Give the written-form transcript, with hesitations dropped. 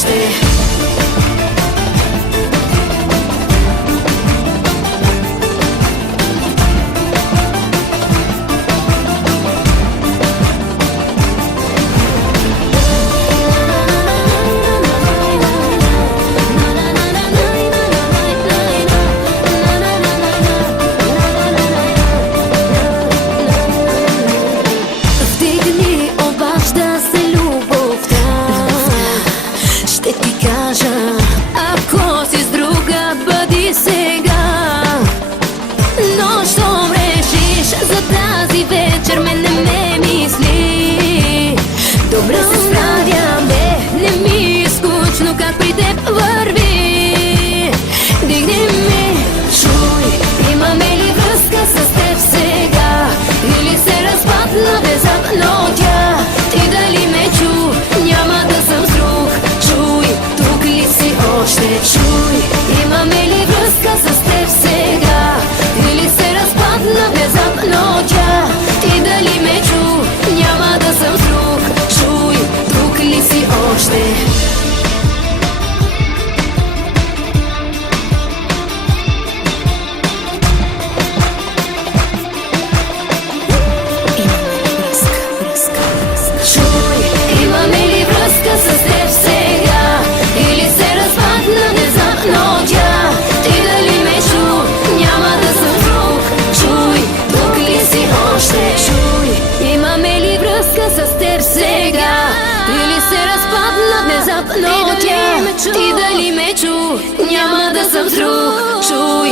още. Ако си с друга, бъди сега. Но щом решиш за тази вечер, мен не ме мисли. Добре се справяме, не ми е скучно как при теб върви. Дигни ми, чуй, имаме ли връзка с теб сега? Или се разпадна внезапно тя? Ти дали ме чу, няма да съм с друг. Чуй, тук ли си още? Чуй, имаме ли връзка с теб сега? Или се разпадна внезапно тя? Ти дали ме чу, няма да съм с друг. Чуй, тук ли си още? Внезапно тя, ти дали ме чу, няма да съм с друг. Чуй,